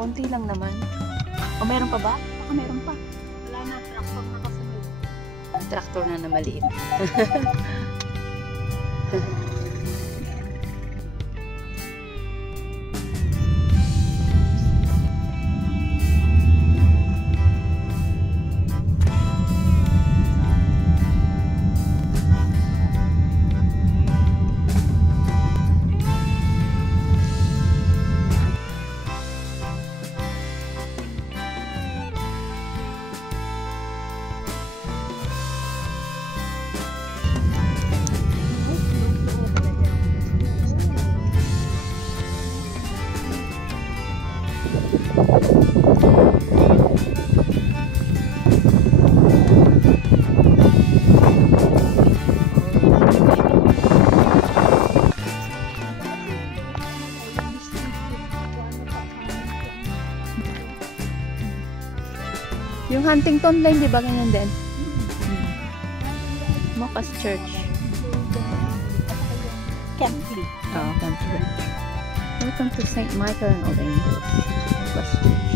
Konti lang naman. O meron pa ba? Baka meron pa. Wala na, traktor na kasunod. Traktor na maliit. Yung Huntington Lane, di ba ganyan din? Mocas Church. Camping. Oh, Camping. Welcome to St. Michael and All Angels. Mocas Church.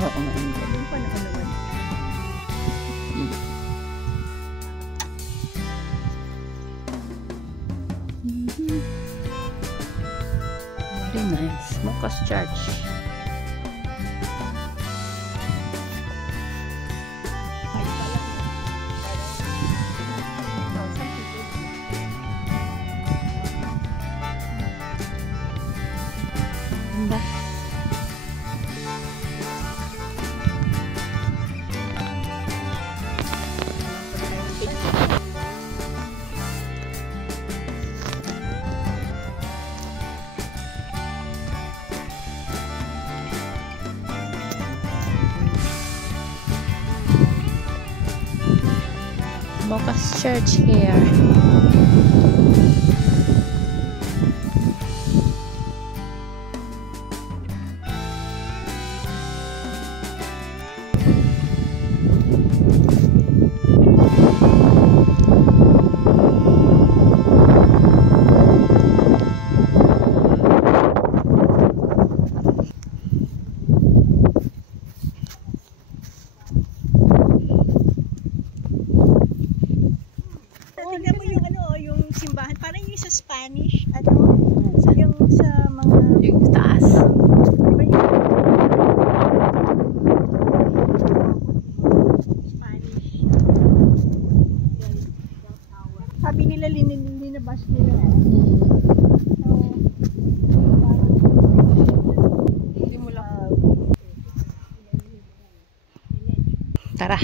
Oo nga, Angel. Yung panahon. Very nice. Mocas Church. Ganda. Mocas Church here. Tingnan mo yung ano, yung simbahan. Parang yung sa Spanish. Ano? Yung sa mga... Yung taas. Diba yung... Spanish. Sabi nila, linabas nila. So, Tara.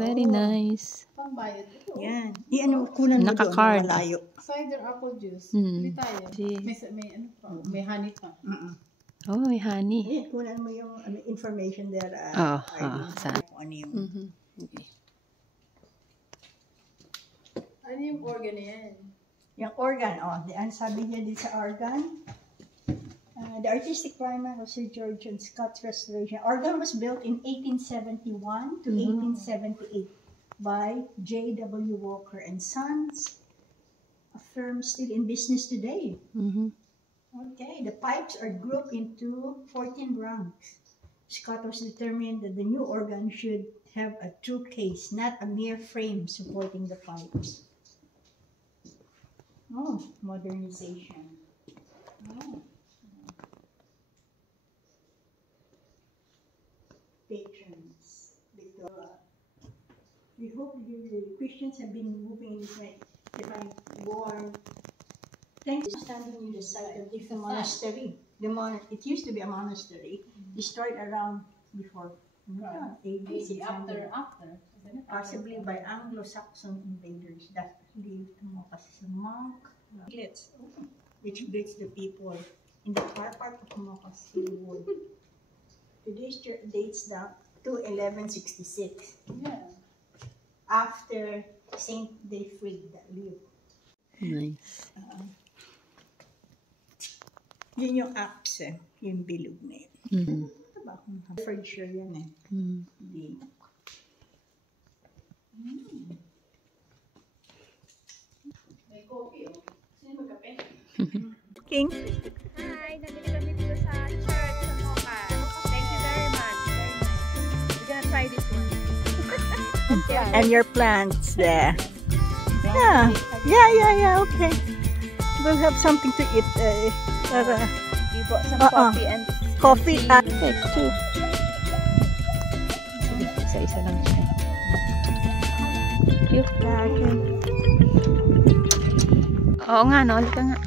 Very nice. Pambayad ito. yan. Di ano, kunan mo Naka-card. doon, malayo. Cider apple juice. Mm. Bili tayo. May ano pa, may honey pa. Oh, may honey. Eh, kunan mo yung information there. Saan? Ano yung... Okay. Ano yung organ na yan? Yung organ, ang sabi niya din sa organ, the artistic primer of Sir George and Scott's restoration. Organ was built in 1871 to 1878 by J.W. Walker and Sons, a firm still in business today. Okay, the pipes are grouped into 14 rungs. Scott was determined that the new organ should have a true case, not a mere frame supporting the pipes. Oh, modernization. Oh. Patrons. We hope the Christians have been moving in this divine born. Thanks to standing in the site of the monastery. It used to be a monastery, destroyed around before AD Maybe 600. after. Isn't it? Possibly by Anglo-Saxon invaders that lived Mocas as a monk, which greets the people in the far part of Mocas Hillwood. Today's church dates down to 1166, Yeah. after Saint Dayfrid that lived. Nice. Yun yung apse, yung bilog na yun. Ito ba? Herefordshire yan eh. Hindi. May coffee, oh. Sino magkape? cooking? Hi, nandito kami dito sa church sa Mocha. Thank you very much. Very nice. We're gonna try this one. And your plants there. Yeah, okay. We'll have something to eat. We brought some coffee and Coffee. Take two. Sige, isa-isa lang siya. Cute. Oo nga, no? Halika nga.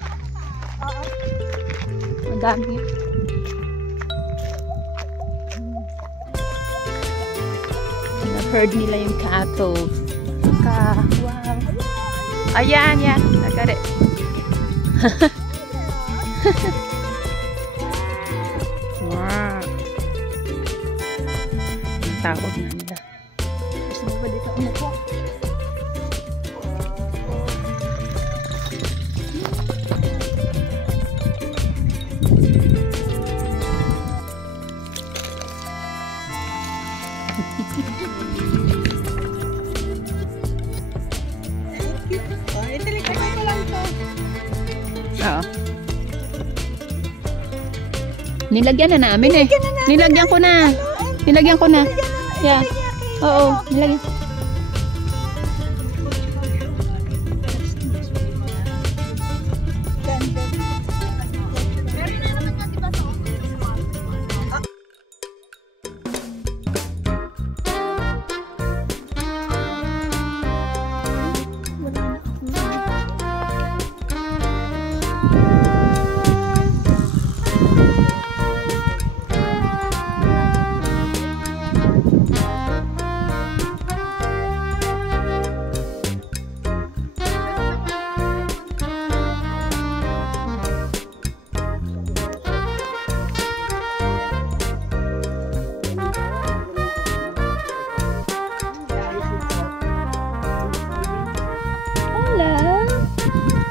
Madami. Na-herd nila yung cattle. Wow. Ayan, yan. I got it. Wow. Ang tawag na nila. Gusto mo ba dito umupo? Oo. Nilagyan na namin eh. Nilagyan ko na. Nilagyan ko na. Yeah. Oo, nilagyan.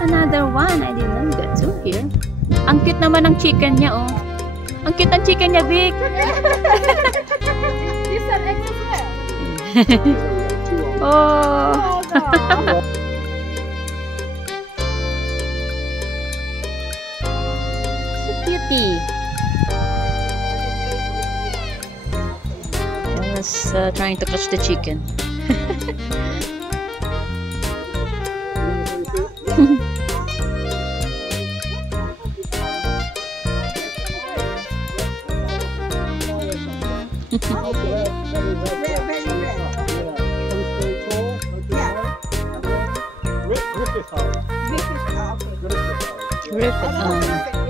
Another one. I didn't know that too here. Ang cute naman ng chicken niya, oh. Ang cute ng chicken niya, Vic. You said eggs as well. Oh. So cutie. I was trying to catch the chicken. Rip it on.